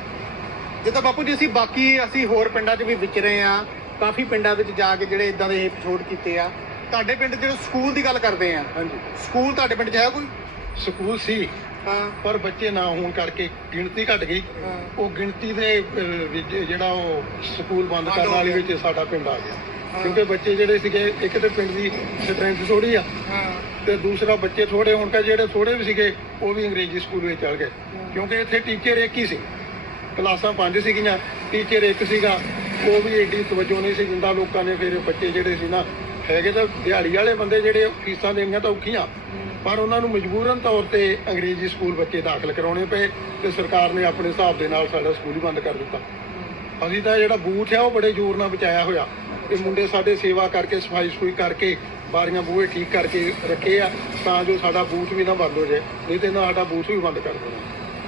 [SPEAKER 4] ਜਾਣਦੇ।
[SPEAKER 1] ਜਿੱਦਾਂ ਬਾਪੂ ਜੀ ਅਸੀਂ ਬਾਕੀ ਅਸੀਂ ਹੋਰ ਪਿੰਡਾਂ 'ਚ ਵੀ ਵਿਚਰੇ ਆ, ਕਾਫੀ ਪਿੰਡਾਂ ਵਿੱਚ ਜਾ ਕੇ ਜਿਹੜੇ ਇਦਾਂ ਦੇ ਐਪੀਸੋਡ ਕੀਤੇ ਆ। ਤੁਹਾਡੇ ਪਿੰਡ ਜਿਹੜੇ ਸਕੂਲ ਦੀ ਗੱਲ ਕਰਦੇ ਆ,
[SPEAKER 4] ਹਾਂਜੀ,
[SPEAKER 1] ਸਕੂਲ ਤੁਹਾਡੇ ਪਿੰਡ 'ਚ ਹੈ ਕੋਈ?
[SPEAKER 4] ਸਕੂਲ ਸੀ,
[SPEAKER 1] ਹਾਂ,
[SPEAKER 4] ਪਰ ਬੱਚੇ ਨਾ ਹੋਣ ਕਰਕੇ ਗਿਣਤੀ ਘਟ ਗਈ।
[SPEAKER 1] ਹਾਂ।
[SPEAKER 4] ਉਹ ਗਿਣਤੀ ਦੇ ਅਹ, ਵਿੱਚ ਜਿਹੜਾ ਉਹ ਸਕੂਲ ਬੰਦ ਕਰਨ ਵਾਲੀ ਵਿੱਚ ਸਾਡਾ ਪਿੰਡ ਆ ਗਿਆ, ਕਿਉਂਕਿ ਬੱਚੇ ਜਿਹੜੇ ਸੀਗੇ, ਇੱਕ ਤੇ ਪਿੰਡ ਦੀ ਸਟਰੈਂਥ ਥੋੜੀ ਆ,
[SPEAKER 1] ਹਾਂ,
[SPEAKER 4] ਤੇ ਦੂਸਰਾ ਬੱਚੇ ਥੋੜੇ ਹੋਣ ਕਰਕੇ ਜਿਹੜੇ ਥੋੜੇ ਵੀ ਸੀਗੇ ਉਹ ਵੀ ਅੰਗਰੇਜ਼ੀ ਸਕੂਲ ਵਿੱਚ ਚਲ ਗਏ, ਕਿਉਂਕਿ ਇੱਥੇ ਟੀਚਰ ਇੱਕ ਹੀ ਸੀ, ਕਲਾਸਾਂ ਪੰਜ ਸੀਗੀਆਂ, ਟੀਚਰ ਇੱਕ ਸੀਗਾ। ਉਹ ਵੀ ਏਡੀ ਤਵੱਜੋ ਨਹੀਂ ਸੀ ਦਿੰਦਾ। ਲੋਕਾਂ ਨੇ ਫਿਰ ਬੱਚੇ ਜਿਹੜੇ ਸੀ ਨਾ, ਹੈਗੇ ਤਾਂ ਦਿਹਾੜੀ ਵਾਲੇ ਬੰਦੇ, ਜਿਹੜੇ ਫੀਸਾਂ ਦੇਣੀਆਂ ਤਾਂ ਔਖੀਆਂ, ਪਰ ਉਹਨਾਂ ਨੂੰ ਮਜਬੂਰਨ ਤੌਰ ਤੇ ਅੰਗਰੇਜ਼ੀ ਸਕੂਲ ਬੱਚੇ ਦਾਖਲ ਕਰਾਉਣੇ ਪਏ ਤੇ ਸਰਕਾਰ ਨੇ ਆਪਣੇ ਹਿਸਾਬ ਦੇ ਨਾਲ ਸਾਡਾ ਸਕੂਲ ਹੀ ਬੰਦ ਕਰ ਦਿੱਤਾ। ਅਸੀਂ ਤਾਂ ਜਿਹੜਾ ਬੂਥ ਆ ਉਹ ਬੜੇ ਜ਼ੋਰ ਨਾਲ ਬਚਾਇਆ ਹੋਇਆ ਤੇ ਮੁੰਡੇ ਸਾਡੇ ਸੇਵਾ ਕਰਕੇ ਸਫਾਈ ਸਫੂਈ ਕਰਕੇ ਬਾਰੀਆਂ ਬੂਹੇ ਠੀਕ ਕਰਕੇ ਰੱਖੇ ਆ ਤਾਂ ਜੋ ਸਾਡਾ ਬੂਥ ਵੀ ਨਾ ਬੰਦ ਹੋ ਜਾਏ, ਨਹੀਂ ਤੇ ਨਾ ਸਾਡਾ ਬੂਥ ਵੀ ਬੰਦ ਕਰ ਦੇਣਾ।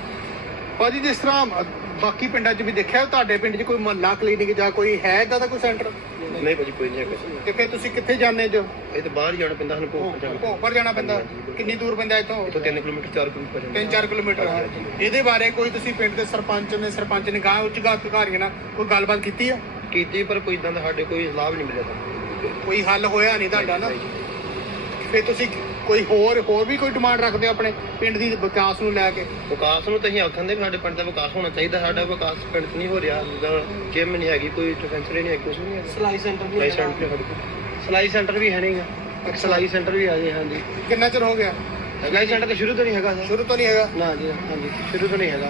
[SPEAKER 1] ਭਾਜੀ ਜਿਸ ਤਰ੍ਹਾਂ ਬਾਕੀ ਪਿੰਡਾਂ 'ਚ ਵੀ ਦੇਖਿਆ, ਤੁਹਾਡੇ ਪਿੰਡ 'ਚ ਕੋਈ ਮੁਹੱਲਾ ਕਲੀਨਿਕ ਜਾਂ ਕੋਈ ਹੈ ਇੱਦਾਂ ਦਾ ਕੋਈ ਸੈਂਟਰ?
[SPEAKER 3] ਨਹੀਂ ਭਾਜੀ ਕੋਈ ਨਹੀਂ ਹੈਗਾ।
[SPEAKER 1] ਤੇ ਫਿਰ ਤੁਸੀਂ ਕਿੱਥੇ ਜਾਂਦੇ ਜੋ?
[SPEAKER 3] ਇਹ ਤਾਂ ਬਾਹਰ ਹੀ ਜਾਣਾ ਪੈਂਦਾ ਸਾਨੂੰ, ਭੋਗ ਜਾਣਾ ਪੈਂਦਾ।
[SPEAKER 1] ਭੋਪਰ ਜਾਣਾ ਪੈਂਦਾ? ਕਿੰਨੀ ਦੂਰ ਪੈਂਦਾ ਇੱਥੋਂ?
[SPEAKER 3] ਇੱਥੋਂ ਤਿੰਨ ਕਿਲੋਮੀਟਰ ਚਾਰ ਕਿਲੋਮੀਟਰ
[SPEAKER 1] ਤਿੰਨ ਚਾਰ ਕਿਲੋਮੀਟਰ। ਇਹਦੇ ਬਾਰੇ ਕੋਈ ਤੁਸੀਂ ਪਿੰਡ ਦੇ ਸਰਪੰਚ ਨੇ ਸਰਪੰਚ ਨੇ ਗਾਂ ਉੱਚ ਅਧਿਕਾਰੀਆਂ ਨਾਲ ਕੋਈ ਗੱਲਬਾਤ ਕੀਤੀ ਆ?
[SPEAKER 3] ਕੀਤੀ ਪਰ ਕੋਈ ਇਦਾਂ ਦਾ ਸਾਡੇ ਕੋਈ ਲਾਭ ਨਹੀਂ ਮਿਲਿਆ ਸਾਨੂੰ।
[SPEAKER 1] ਕੋਈ ਹੱਲ ਹੋਇਆ ਨਹੀਂ ਤੁਹਾਡਾ ਨਾ? ਫਿਰ ਤੁਸੀਂ ਕੋਈ ਹੋਰ ਹੋਰ ਵੀ ਕੋਈ ਡਿਮਾਂਡ ਰੱਖਦੇ ਹੋ ਆਪਣੇ ਪਿੰਡ ਦੀ ਵਿਕਾਸ ਨੂੰ ਲੈ ਕੇ?
[SPEAKER 3] ਵਿਕਾਸ ਨੂੰ ਤਾਂ ਅਸੀਂ ਆਖਦੇ ਵੀ ਸਾਡੇ ਪਿੰਡ ਦਾ ਵਿਕਾਸ ਹੋਣਾ ਚਾਹੀਦਾ। ਸਾਡਾ ਵਿਕਾਸ ਪਿੰਡ 'ਚ ਨਹੀਂ ਹੋ ਰਿਹਾ, ਜਿੱਦਾਂ ਜਿਮ ਨਹੀਂ ਹੈਗੀ, ਕੋਈ ਡਿਸਪੈਂਸਰੀ ਨਹੀਂ ਹੈਗੀ, ਕੁਝ ਵੀ ਨਹੀਂ ਹੈਗਾ।
[SPEAKER 2] ਸਿਲਾਈ ਸੈਂਟਰ
[SPEAKER 3] ਸਿਲਾਈ ਸੈਂਟਰ ਸਾਡੇ ਕੋਲ ਸਿਲਾਈ ਸੈਂਟਰ ਵੀ ਹੈ ਨਹੀਂਗਾ। ਇੱਕ ਸਿਲਾਈ ਸੈਂਟਰ ਵੀ ਆ ਜੇ। ਹਾਂਜੀ
[SPEAKER 1] ਕਿੰਨਾ ਚਿਰ ਹੋ ਗਿਆ?
[SPEAKER 3] ਸਿਲਾਈ ਸੈਂਟਰ ਤਾਂ ਸ਼ੁਰੂ ਤੋਂ ਨਹੀਂ ਹੈਗਾ ਸਰ।
[SPEAKER 1] ਸ਼ੁਰੂ ਤੋਂ ਨਹੀਂ ਹੈਗਾ?
[SPEAKER 3] ਨਾ ਜੀ ਹਾਂਜੀ ਸ਼ੁਰੂ ਤੋਂ ਨਹੀਂ ਹੈਗਾ।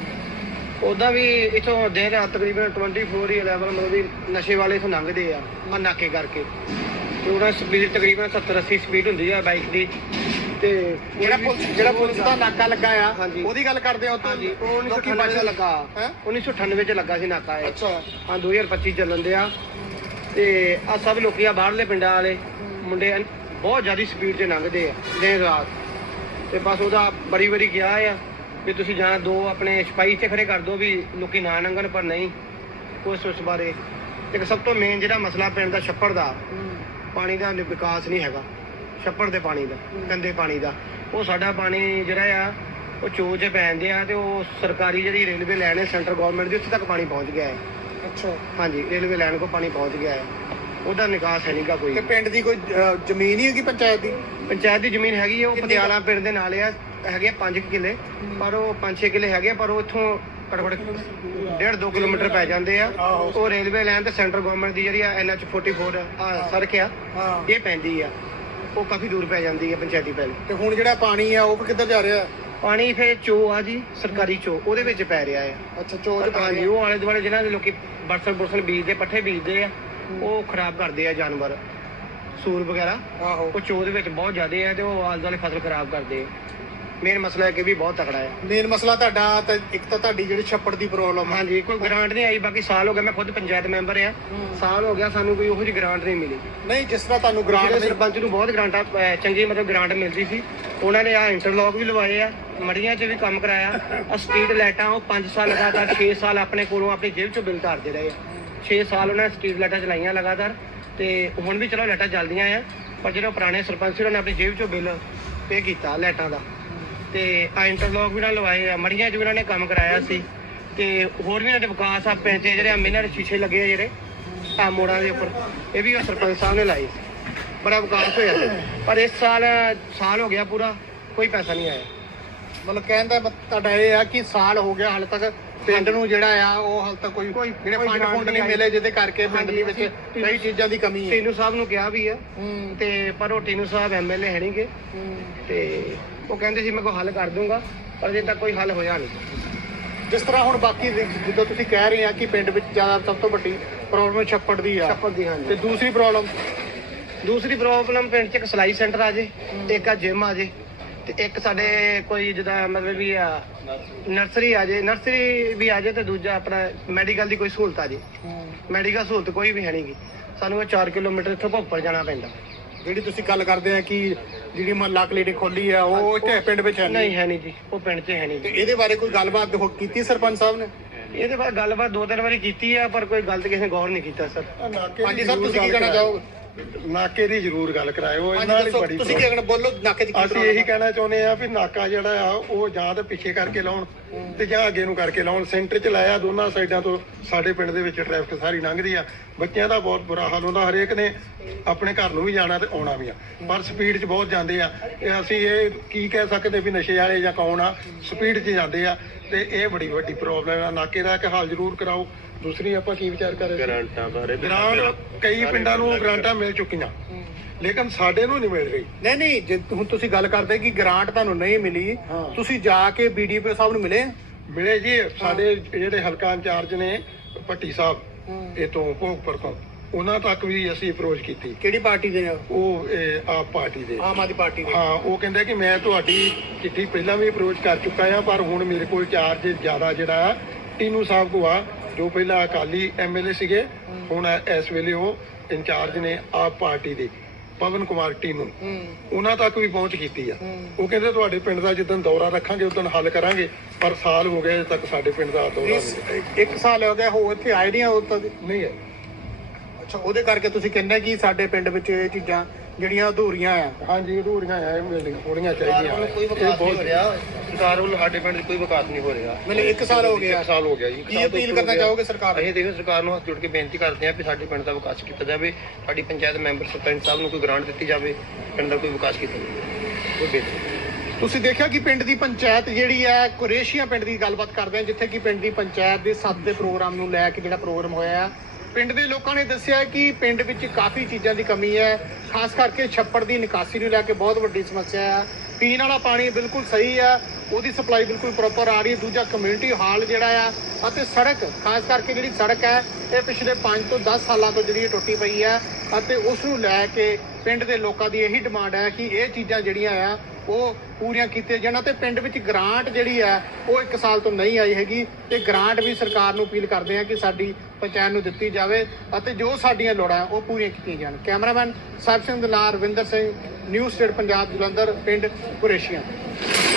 [SPEAKER 3] ਉੱਦਾਂ ਵੀ ਇੱਥੋਂ ਦਿਨ ਰਾਤ ਤਕਰੀਬਨ ਚੌਵੀ ਹੀ ਲੈਵਲ ਮਤਲਬ ਵੀ ਨਸ਼ੇ ਵਾਲੇ ਇੱਥੋਂ ਲੰਘਦੇ ਆ ਆ ਨਾਕੇ ਕਰਕੇ, ਤੇ ਉਹਨਾਂ ਸਪੀਡ ਤਕਰੀਬਨ ਸੱਤਰ ਅੱਸੀ ਸਪੀਡ ਹੁੰਦੀ ਆ ਬਾਈਕ ਦੀ। ਤੇ
[SPEAKER 1] ਜਿਹੜਾ ਪੁਲਿਸ ਜਿਹੜਾ ਪੁਲਿਸ ਦਾ ਨਾਕਾ ਲੱਗਾ ਆ
[SPEAKER 3] ਹਾਂਜੀ।
[SPEAKER 1] ਉਹਦੀ ਗੱਲ ਕਰਦੇ ਹੋ?
[SPEAKER 3] ਹਾਂਜੀ ਉਹ ਉੱਨੀ ਸੌ ਅਠਾਨਵੇਂ ਚ ਲੱਗਾ।
[SPEAKER 1] ਹੈਂ?
[SPEAKER 3] ਉੱਨੀ ਸੌ ਅਠਾਨਵੇਂ ਚ ਲੱਗਾ ਸੀ ਨਾਕਾ ਇਹ।
[SPEAKER 1] ਅੱਛਾ।
[SPEAKER 3] ਹਾਂ ਦੋ ਹਜ਼ਾਰ ਪੱਚੀ ਚੱਲਣ ਦੇ ਆ। ਤੇ ਆ ਸਭ ਲੋਕੀ ਆ ਬਾਹਰਲੇ ਪਿੰਡਾਂ ਵਾਲੇ ਮੁੰਡੇ ਬਹੁਤ ਜ਼ਿਆਦਾ ਸਪੀਡ 'ਚ ਲੰਘਦੇ ਆ ਦਿਨ ਰਾਤ। ਤੇ ਬਸ ਉਹਦਾ ਬੜੀ ਵਾਰੀ ਗਿਆ ਆ ਵੀ ਤੁਸੀਂ ਜਾਂ ਦੋ ਆਪਣੇ ਸਿਪਾਹੀ ਇੱਥੇ ਖੜੇ ਕਰ ਦਿਓ ਵੀ ਲੋਕੀ ਨਾ ਲੰਘਣ, ਪਰ ਨਹੀਂ ਕੁਛ ਉਸ ਬਾਰੇ। ਇੱਕ ਸਭ ਤੋਂ ਮੇਨ ਜਿਹੜਾ ਮਸਲਾ ਪਿੰਡ ਦਾ ਛੱਪੜ ਦਾ ਪਾਣੀ ਦਾ ਵਿਕਾਸ ਨਹੀਂ ਹੈਗਾ। ਛੱਪੜ ਦੇ ਪਾਣੀ ਦਾ, ਗੰਦੇ ਪਾਣੀ ਦਾ, ਉਹ ਸਾਡਾ ਪਾਣੀ ਜਿਹੜਾ ਆ ਉਹ ਚੋਅ 'ਚ ਪੈ ਜਾਂਦੇ ਆ ਤੇ ਉਹ ਸਰਕਾਰੀ ਜਿਹੜੀ ਰੇਲਵੇ ਲਾਈਨ ਹੈ ਸੈਂਟਰ ਗਵਰਨਮੈਂਟ ਦੀ, ਉੱਥੇ ਤੱਕ ਪਾਣੀ ਪਹੁੰਚ ਗਿਆ ਹੈ।
[SPEAKER 1] ਅੱਛਾ।
[SPEAKER 3] ਹਾਂਜੀ ਰੇਲਵੇ ਲਾਈਨ ਕੋਲ ਪਾਣੀ ਪਹੁੰਚ ਗਿਆ ਹੈ, ਉਹਦਾ ਨਿਕਾਸ ਹੈ ਨਹੀਂਗਾ ਕੋਈ।
[SPEAKER 1] ਤੇ ਪਿੰਡ ਦੀ ਕੋਈ ਅਹ, ਜ਼ਮੀਨ ਹੀ ਹੈਗੀ ਪੰਚਾਇਤ ਦੀ?
[SPEAKER 3] ਪੰਚਾਇਤ ਦੀ ਜ਼ਮੀਨ ਹੈਗੀ ਆ, ਉਹ
[SPEAKER 1] ਕਿੰਨੀ?
[SPEAKER 3] ਪਟਿਆਲਾ ਪਿੰਡ ਦੇ ਨਾਲ ਆ, ਹੈਗੇ ਪੰਜ ਕਿੱਲੇ, ਪਰ ਉਹ ਪੰਜ ਛੇ ਕਿੱਲੇ ਹੈਗੇ, ਪਰ ਉਹ ਇੱਥੋਂ ਘੱਟੋ ਘੱਟ ਡੇਢ ਦੋ ਕਿਲੋਮੀਟਰ ਪੈ ਜਾਂਦੇ ਆ। ਉਹ ਰੇਲਵੇ ਲਾਈਨ ਤੇ ਸੈਂਟਰ ਗਵਰਨਮੈਂਟ ਦੀ ਜਿਹੜੀ ਆ ਐਨ ਐਚ ਚੌਂਤਾਲੀ ਆ ਸੜਕ ਆ,
[SPEAKER 1] ਹਾਂ।
[SPEAKER 3] ਇਹ ਪੈਂਦੀ ਆ, ਉਹ ਕਾਫੀ ਦੂਰ ਪੈ ਜਾਂਦੀ ਆ ਪੰਚਾਇਤੀ ਪੈਲੀ।
[SPEAKER 1] ਤੇ ਹੁਣ ਜਿਹੜਾ ਪਾਣੀ ਆ ਉਹ ਵੀ ਕਿੱਧਰ ਜਾ ਰਿਹਾ?
[SPEAKER 3] ਪਾਣੀ ਫਿਰ ਚੋ ਆ ਜੀ, ਸਰਕਾਰੀ ਚੋ, ਉਹਦੇ ਵਿੱਚ ਪੈ ਰਿਹਾ ਆ।
[SPEAKER 1] ਅੱਛਾ ਚੋਜ ਪਾ
[SPEAKER 3] ਹਾਂਜੀ ਉਹ ਆਲੇ ਦੁਆਲੇ ਜਿਹਨਾਂ ਦੇ ਲੋਕੀ ਬਰਸਨ ਬੁਰਸਨ ਬੀਜਦੇ, ਪੱਠੇ ਬੀਜਦੇ ਆ, ਉਹ ਖਰਾਬ ਕਰਦੇ ਆ ਜਾਨਵਰ, ਸੂਰ ਵਗੈਰਾ।
[SPEAKER 1] ਆਹੋ।
[SPEAKER 3] ਉਹ ਚੋ ਦੇ ਵਿੱਚ ਬਹੁਤ ਜ਼ਿਆਦੇ ਆ ਤੇ ਉਹ ਆਲੇ ਦੁਆਲੇ ਫਸਲ ਖਰਾਬ ਕਰਦੇ ਆ। ਮੇਨ ਮਸਲਾ ਹੈ ਕਿ ਵੀ ਬਹੁਤ ਤਕੜਾ ਹੈ।
[SPEAKER 1] ਮੇਨ ਮਸਲਾ ਤੁਹਾਡਾ ਤਾਂ ਇੱਕ ਤਾਂ ਤੁਹਾਡੀ ਜਿਹੜੀ ਛੱਪੜ ਦੀ ਪ੍ਰੋਬਲਮ ਆ।
[SPEAKER 3] ਹਾਂਜੀ ਕੋਈ ਗ੍ਰਾਂਟ ਨਹੀਂ ਆਈ, ਬਾਕੀ ਸਾਲ ਹੋ ਗਿਆ, ਮੈਂ ਖੁਦ ਪੰਚਾਇਤ ਮੈਂਬਰ ਆ, ਸਾਲ ਹੋ ਗਿਆ ਸਾਨੂੰ ਕੋਈ ਉਹੋ ਜਿਹੀ ਗ੍ਰਾਂਟ ਨਹੀਂ ਮਿਲੀ।
[SPEAKER 1] ਨਹੀਂ ਜਿਸ ਤਰ੍ਹਾਂ ਤੁਹਾਨੂੰ ਗ੍ਰਾਂਟ
[SPEAKER 3] ਜਿਹੜੇ
[SPEAKER 1] ਨਹੀਂ
[SPEAKER 3] ਸਰਪੰਚ ਨੂੰ ਬਹੁਤ ਗ੍ਰਾਂਟਾਂ ਅਹ ਚੰਗੀ ਮਤਲਬ ਗ੍ਰਾਂਟ ਮਿਲਦੀ ਸੀ, ਉਹਨਾਂ ਨੇ ਆ ਇੰਟਰਲੌਕ ਵੀ ਲਵਾਏ ਆ, ਮੜੀਆਂ 'ਚ ਵੀ ਕੰਮ ਕਰਾਇਆ। ਆ ਸਟਰੀਟ ਲਾਈਟਾਂ ਉਹ ਪੰਜ ਸਾਲ ਲਗਾਤਾਰ ਛੇ ਸਾਲ ਆਪਣੇ ਕੋਲੋਂ ਆਪਣੀ ਜੇਬ 'ਚੋਂ ਬਿੱਲ ਧਾਰਦੇ ਰਹੇ ਆ। ਛੇ ਸਾਲ ਉਹਨਾਂ ਨੇ ਸਟਰੀਟ ਲਾਈਟਾਂ ਚਲਾਈਆਂ ਲਗਾਤਾਰ, ਤੇ ਹੁਣ ਵੀ ਚਲੋ ਲਾਈਟਾਂ ਚੱਲਦੀਆਂ ਆ, ਪਰ ਜਿਹੜੇ ਪੁਰਾਣੇ ਸਰਪੰਚ ਸੀ ਉਹਨਾਂ ਨੇ ਆਪਣੀ ਜੇਬ 'ਚੋਂ ਬਿੱਲ ਪੇ ਕੀਤਾ ਲਾਈਟਾਂ ਦਾ। ਤੇ ਆ ਇੰਟਰਲੌਕ ਵੀ ਨਾਲ ਲਵਾਏ ਆ, ਮੜੀਆਂ 'ਚ ਵੀ ਉਹਨਾਂ ਨੇ ਕੰਮ ਕਰਾਇਆ ਸੀ। ਤੇ ਹੋਰ ਵੀ ਇਹਨਾਂ ਦੇ ਵਿਕਾਸ ਆ ਪਿੰਡ 'ਚ, ਜਿਹੜੇ ਆ ਮਿਨਰ ਸ਼ੀਸ਼ੇ ਲੱਗੇ ਆ ਜਿਹੜੇ ਆ ਮੋੜਾਂ ਦੇ ਉੱਪਰ, ਇਹ ਵੀ ਉਹ ਸਰਪੰਚ ਸਾਹਿਬ ਨੇ ਲਾਏ, ਬੜਾ ਵਿਕਾਸ ਹੋਇਆ। ਪਰ ਇਸ ਸਾਲ ਸਾਲ ਹੋ ਗਿਆ ਪੂਰਾ, ਕੋਈ ਪੈਸਾ ਨਹੀਂ ਆਇਆ।
[SPEAKER 1] ਮਤਲਬ ਕਹਿਣ ਦਾ ਮਤ- ਤੁਹਾਡਾ ਇਹ ਆ ਕਿ ਸਾਲ ਹੋ ਗਿਆ ਹਾਲੇ ਤੱਕ ਪਿੰਡ ਨੂੰ ਜਿਹੜਾ ਆ ਉਹ ਹਾਲੇ ਤੱਕ ਕੋਈ
[SPEAKER 3] ਕੋਈ-
[SPEAKER 1] ਜਿਹੜੇ
[SPEAKER 3] ਕੋਈ
[SPEAKER 1] ਫੰਡ
[SPEAKER 3] grant
[SPEAKER 1] ਫੁੰਡ
[SPEAKER 3] ਨਹੀਂ
[SPEAKER 1] ਨਹੀਂ ਮਿਲੇ, ਜਿਹਦੇ ਕਰਕੇ ਪਿੰਡ ਦੇ ਵਿੱਚ
[SPEAKER 3] ਹਾਂਜੀ,
[SPEAKER 1] ਕਈ ਚੀਜ਼ਾਂ ਦੀ ਕਮੀ ਹੈ।
[SPEAKER 3] ਟੀਨੂ ਸਾਹਿਬ ਨੂੰ ਕਿਹਾ ਵੀ ਆ,
[SPEAKER 1] ਹੂੰ।
[SPEAKER 3] ਤੇ ਪਰ ਉਹ ਟੀਨੂ ਸਾਹਿਬ ਐਮ ਐਲ ਏ ਹੈ ਨਹੀਂਗੇ, ਤੇ ਉਹ ਕਹਿੰਦੇ ਸੀ ਮੈਂ ਕੋਈ ਹੱਲ ਕਰ ਦੂੰਗਾ, ਪਰ ਅਜੇ ਤੱਕ ਕੋਈ ਹੱਲ ਹੋਇਆ ਨਹੀਂ।
[SPEAKER 1] ਜਿਸ ਤਰ੍ਹਾਂ ਹੁਣ ਬਾਕੀ ਦੇ- ਜਿੱਦਾਂ ਤੁਸੀਂ ਕਹਿ ਰਹੇ ਆ ਕਿ ਪਿੰਡ ਵਿੱਚ ਜ਼ਿਆਦਾ ਸਭ ਤੋਂ ਵੱਡੀ ਪ੍ਰੋਬਲਮ ਛੱਪੜ ਦੀ ਆ,
[SPEAKER 3] ਛੱਪੜ ਦੀ।
[SPEAKER 1] ਤੇ
[SPEAKER 3] ਹਾਂਜੀ
[SPEAKER 1] ਦੂਸਰੀ ਪ੍ਰੋਬਲਮ
[SPEAKER 3] ਦੂਸਰੀ ਪ੍ਰੋਬਲਮ ਪਿੰਡ 'ਚ ਇੱਕ ਸਿਲਾਈ ਸੈਂਟਰ ਆ ਜੇ, ਇੱਕ ਆ ਜਿਮ ਆ ਜੇ, ਤੇ ਇੱਕ ਸਾਡੇ ਕੋਈ ਜਿੱਦਾਂ ਮਤਲਬ ਵੀ ਆ ਨਰਸਰੀ ਆ ਜੇ, ਨਰਸਰੀ ਵੀ ਆ ਜੇ, ਤੇ ਦੂਜਾ ਆਪਣਾ ਮੈਡੀਕਲ ਦੀ ਕੋਈ ਸਹੂਲਤ ਆ ਜੇ। ਮੈਡੀਕਲ ਸਹੂਲਤ ਕੋਈ ਵੀ ਹੈ ਨਹੀਂਗੀ, ਸਾਨੂੰ ਇਹ ਚਾਰ ਕਿਲੋਮੀਟਰ ਇੱਥੋਂ ਭੋਗਪੁਰ ਜਾਣਾ ਪੈਂਦਾ।
[SPEAKER 1] ਜਿਹੜੀ ਤੁਸੀਂ ਗੱਲ ਕਰਦੇ ਆ ਕਿ ਜਿਹੜੀ ਮੁਹੱਲਾ ਕਲੀਨਿਕ ਖੋਲੀ ਆ ਉਹ ਇੱਥੇ ਪਿੰਡ ਵਿੱਚ ਹੈ
[SPEAKER 3] ਨਹੀਂ ਹੈ ਨਹੀਂ ਜੀ, ਉਹ ਪਿੰਡ 'ਚ ਹੈ ਨਹੀਂ
[SPEAKER 1] ਤੇ
[SPEAKER 3] ਜੀ।
[SPEAKER 1] ਇਹਦੇ ਬਾਰੇ ਕੋਈ ਗੱਲਬਾਤ ਹੋ- ਕੀਤੀ ਸਰਪੰਚ ਸਾਹਿਬ ਨੇ?
[SPEAKER 3] ਇਹਦੇ ਬਾਰੇ ਗੱਲਬਾਤ ਦੋ ਤਿੰਨ ਵਾਰੀ ਕੀਤੀ ਆ, ਪਰ ਕੋਈ ਗੱਲ ਤੇ ਕਿਸੇ ਨੇ ਗੌਰ ਨਹੀਂ ਕੀਤਾ ਸਰ।
[SPEAKER 1] ਹਾਂਜੀ ਸਰ ਤੁਸੀਂ ਕੀ ਕਹਿਣਾ ਚਾਹੋਗੇ?
[SPEAKER 4] ਨਾਕੇ ਦੀ ਜ਼ਰੂਰ ਗੱਲ ਕਰਾਇਓ,
[SPEAKER 1] ਹਾਂਜੀ
[SPEAKER 4] ਇਹਨਾਂ ਦੀ
[SPEAKER 1] ਦੱਸੋ,
[SPEAKER 4] ਬੜੀ
[SPEAKER 1] ਤੁਸੀਂ ਕੀ ਕਹਿਣਾ ਬੋਲੋ। ਨਾਕੇ ਚ ਕੀ
[SPEAKER 4] ਅਸੀਂ ਇਹੀ ਕਹਿਣਾ ਚਾਹੁੰਦੇ ਆ ਵੀ ਨਾਕਾ ਜਿਹੜਾ ਆ ਉਹ ਜਾਂ ਤਾਂ ਪਿੱਛੇ ਕਰਕੇ ਲਾਉਣ ਤੇ ਜਾਂ ਅੱਗੇ ਨੂੰ ਕਰਕੇ ਲਾਉਣ। ਸੈਂਟਰ 'ਚ ਲਾਇਆ, ਦੋਨਾਂ ਸਾਈਡਾਂ ਤੋਂ ਸਾਡੇ ਪਿੰਡ ਦੇ ਵਿੱਚ ਟ੍ਰੈਫਿਕ ਸਾਰੀ ਲੰਘਦੀ ਆ, ਬੱਚਿਆਂ ਦਾ ਬਹੁਤ ਬੁਰਾ ਹਾਲ ਹੁੰਦਾ, ਹਰੇਕ ਨੇ ਆਪਣੇ ਘਰ ਨੂੰ ਵੀ ਜਾਣਾ ਤੇ ਆਉਣਾ ਵੀ ਆ, ਪਰ ਸਪੀਡ 'ਚ ਬਹੁਤ ਜਾਂਦੇ ਆ। ਤੇ ਅਸੀਂ ਇਹ ਕੀ ਕਹਿ ਸਕਦੇ ਵੀ ਨਸ਼ੇ ਵਾਲੇ ਜਾਂ ਕੌਣ ਆ, ਸਪੀਡ 'ਚ ਜਾਂਦੇ ਆ, ਤੇ ਇਹ ਬੜੀ ਵੱਡੀ ਪ੍ਰੋਬਲਮ ਆ। ਨਾਕੇ ਦਾ ਇੱਕ ਹੱਲ ਜ਼ਰੂਰ ਕਰਾਓ। ਦੂਸਰੀ ਆਪਾਂ ਕੀ ਵਿਚਾਰ ਕਰ ਰਹੇ ਸੀ?
[SPEAKER 3] ਗ੍ਰਾਂਟਾਂ ਬਾਰੇ
[SPEAKER 4] ਗ੍ਰਾਂਟ ਕਈ ਪਿੰਡਾਂ ਨੂੰ ਗ੍ਰਾਂਟਾਂ ਮਿਲ ਚੁੱਕੀਆਂ, ਲੇਕਿਨ ਸਾਡੇ ਨੂੰ ਨਹੀਂ ਮਿਲ ਰਹੀ।
[SPEAKER 1] ਨਹੀਂ ਨਹੀਂ ਜੇ ਹੁਣ ਤੁਸੀਂ ਗੱਲ ਕਰਦੇ ਕਿ ਗ੍ਰਾਂਟ ਤੁਹਾਨੂੰ ਨਹੀਂ ਮਿਲੀ,
[SPEAKER 4] ਹਾਂ।
[SPEAKER 1] ਤੁਸੀਂ ਜਾ ਕੇ ਬੀਡੀਪੀਓ ਸਾਹਿਬ ਨੂੰ ਮਿਲੇ?
[SPEAKER 4] ਮਿਲੇ ਜੀ, ਸਾਡੇ ਜਿਹੜੇ ਹਲਕਾ ਇੰਚਾਰਜ ਨੇ ਭੱਟੀ ਸਾਹਿਬ, ਇਹ ਤੋਂ ਭੋਗਪੁਰ ਤੋਂ, ਉਹਨਾਂ ਤੱਕ ਵੀ ਅਸੀਂ ਅਪਰੋਚ ਕੀਤੀ।
[SPEAKER 1] ਕਿਹੜੀ ਪਾਰਟੀ ਦੇ ਨੇ ਉਹ?
[SPEAKER 4] ਉਹ ਇਹ, ਆਪ ਪਾਰਟੀ ਦੇ
[SPEAKER 1] ਆਮ ਆਦਮੀ ਪਾਰਟੀ ਦੇ।
[SPEAKER 4] ਹਾਂ, ਉਹ ਕਹਿੰਦਾ ਕਿ ਮੈਂ ਤੁਹਾਡੀ ਚਿੱਠੀ ਪਹਿਲਾਂ ਵੀ ਅਪਰੋਚ ਕਰ ਚੁੱਕਾ ਆ, ਪਰ ਹੁਣ ਮੇਰੇ ਕੋਲ ਚਾਰਜ ਜ਼ਿਆਦਾ ਜਿਹੜਾ ਟੀਨੂ ਸਾਹਿਬ ਕੋ ਆ, ਜੋ ਪਹਿਲਾਂ ਅਕਾਲੀ ਐਮਐਲਏ ਸੀਗੇ, ਹੁਣ ਇਸ ਵੇਲੇ ਉਹ ਇੰਚਾਰਜ ਨੇ ਆਪ ਪਾਰਟੀ ਦੇ, ਪਵਨ ਕੁਮਾਰ ਟੀਨੂ। ਉਹਨਾਂ ਤੱਕ ਵੀ ਪਹੁੰਚ ਕੀਤੀ ਆ। ਉਹ ਕਹਿੰਦੇ ਤੁਹਾਡੇ ਪਿੰਡ ਦਾ ਜਿੱਦਣ ਦੌਰਾ ਰੱਖਾਂਗੇ ਉਦੋਂ ਹੱਲ ਕਰਾਂਗੇ, ਪਰ ਸਾਲ ਹੋ ਗਿਆ ਅਜੇ ਤੱਕ ਸਾਡੇ ਪਿੰਡ ਦਾ ਦੌਰਾ ਨਹੀਂ।
[SPEAKER 1] ਇੱਕ ਸਾਲ ਹੋ ਗਿਆ, ਹੋ ਇੱਥੇ ਆਏ ਨਹੀਂ ਉਹ ਤਾਂ
[SPEAKER 4] ਨਹੀਂ ਹੈ।
[SPEAKER 1] ਅੱਛਾ, ਉਹਦੇ ਕਰਕੇ ਤੁਸੀਂ ਕਹਿੰਦੇ ਕਿ ਸਾਡੇ ਪਿੰਡ ਵਿੱਚ ਇਹ ਚੀਜ਼ਾਂ ਜਿਹੜੀਆਂ ਅਧੂਰੀਆਂ ਆ।
[SPEAKER 4] ਹਾਂਜੀ, ਅਧੂਰੀਆਂ ਆ, ਇਹ ਬਿਲਡਿੰਗ ਹੋਣੀਆਂ ਚਾਹੀਦੀਆਂ।
[SPEAKER 3] ਕੋਈ ਵਿਕਾਸ ਨਹੀਂ ਹੋ ਰਿਹਾ ਸਰਕਾਰ ਵੱਲੋਂ, ਸਾਡੇ ਪਿੰਡ 'ਚ ਕੋਈ ਵਿਕਾਸ ਨਹੀਂ ਹੋ ਰਿਹਾ।
[SPEAKER 1] ਮਤਲਬ ਇੱਕ ਸਾਲ ਹੋ ਗਿਆ।
[SPEAKER 4] ਇੱਕ ਸਾਲ ਹੋ ਗਿਆ ਜੀ।
[SPEAKER 1] ਕੀ ਅਪੀਲ ਕਰਨਾ ਚਾਹੋਗੇ ਸਰਕਾਰ ਨੂੰ?
[SPEAKER 3] ਅਸੀਂ ਦੇਖੋ ਸਰਕਾਰ ਨੂੰ ਹੱਥ ਜੋੜ ਕੇ ਬੇਨਤੀ ਕਰਦੇ ਹਾਂ ਵੀ ਸਾਡੇ ਪਿੰਡ ਦਾ ਵਿਕਾਸ ਕੀਤਾ ਜਾਵੇ, ਸਾਡੀ ਪੰਚਾਇਤ ਮੈਂਬਰ ਸਰਪੰਚ ਸਾਹਿਬ ਨੂੰ ਕੋਈ ਗ੍ਰਾਂਟ ਦਿੱਤੀ ਜਾਵੇ, ਪਿੰਡ ਦਾ ਕੋਈ ਵਿਕਾਸ ਕੀਤਾ ਜਾਵੇ। ਕੋਈ ਬੇਨਤੀ।
[SPEAKER 1] ਤੁਸੀਂ ਦੇਖਿਆ ਕਿ ਪਿੰਡ ਦੀ ਪੰਚਾਇਤ ਜਿਹੜੀ ਹੈ, ਕੁਰੇਸ਼ੀਆ ਪਿੰਡ ਦੀ ਗੱਲਬਾਤ ਕਰਦੇ ਹਾਂ, ਜਿੱਥੇ ਕਿ ਪਿੰਡ ਦੀ ਪੰਚਾਇਤ ਦੇ ਸੱਤ ਦੇ ਪ੍ਰੋਗਰਾਮ ਨੂੰ ਲੈ ਕੇ ਜਿਹੜਾ ਪ੍ਰੋਗਰਾਮ ਹੋਇਆ ਹੈ, ਪਿੰਡ ਦੇ ਲੋਕਾਂ ਨੇ ਦੱਸਿਆ ਕਿ ਪਿੰਡ ਵਿੱਚ ਕਾਫੀ ਚੀਜ਼ਾਂ ਦੀ ਕਮੀ ਹੈ, ਖਾਸ ਕਰਕੇ ਛੱਪੜ ਦੀ ਨਿਕਾਸੀ ਨੂੰ ਲੈ ਕੇ ਬਹੁਤ ਵੱਡੀ ਸਮੱਸਿਆ ਹੈ। ਪੀਣ ਵਾਲਾ ਪਾਣੀ ਬਿਲਕੁਲ ਸਹੀ ਆ, ਉਹਦੀ ਸਪਲਾਈ ਬਿਲਕੁਲ ਪ੍ਰੋਪਰ ਆ ਰਹੀ ਹੈ। ਦੂਜਾ ਕਮਿਊਨਿਟੀ ਹਾਲ ਜਿਹੜਾ ਆ ਅਤੇ ਸੜਕ, ਖਾਸ ਕਰਕੇ ਜਿਹੜੀ ਸੜਕ ਹੈ ਇਹ ਪਿਛਲੇ ਪੰਜ ਤੋਂ ਦਸ ਸਾਲਾਂ ਤੋਂ ਜਿਹੜੀ ਟੁੱਟੀ ਪਈ ਹੈ, ਅਤੇ ਉਸ ਨੂੰ ਲੈ ਕੇ ਪਿੰਡ ਦੇ ਲੋਕਾਂ ਦੀ ਇਹੀ ਡਿਮਾਂਡ ਹੈ ਕਿ ਇਹ ਚੀਜ਼ਾਂ ਜਿਹੜੀਆਂ ਆ ਉਹ ਪੂਰੀਆਂ ਕੀਤੀਆਂ ਜਾਣ। ਤੇ ਪਿੰਡ ਵਿੱਚ ਗ੍ਰਾਂਟ ਜਿਹੜੀ ਆ ਉਹ ਇੱਕ ਸਾਲ ਤੋਂ ਨਹੀਂ ਆਈ ਹੈਗੀ, ਤੇ ਗ੍ਰਾਂਟ ਵੀ ਸਰਕਾਰ ਨੂੰ ਅਪੀਲ ਕਰਦੇ ਆ ਕਿ ਸਾਡੀ ਪੰਚਾਇਤ ਨੂੰ ਦਿੱਤੀ ਜਾਵੇ ਅਤੇ ਜੋ ਸਾਡੀਆਂ ਲੋੜਾਂ ਉਹ ਪੂਰੀਆਂ ਕੀਤੀਆਂ ਜਾਣ। ਕੈਮਰਾਮੈਨ ਸਾਹਿਬ ਸਿੰਘ ਦੇ ਨਾਲ ਰਵਿੰਦਰ ਸਿੰਘ, ਨਿਊਜ਼ ਸਟੇਟ ਪੰਜਾਬ, ਜਲੰਧਰ, ਪਿੰਡ ਕੁਰੇਸ਼ੀਆਂ।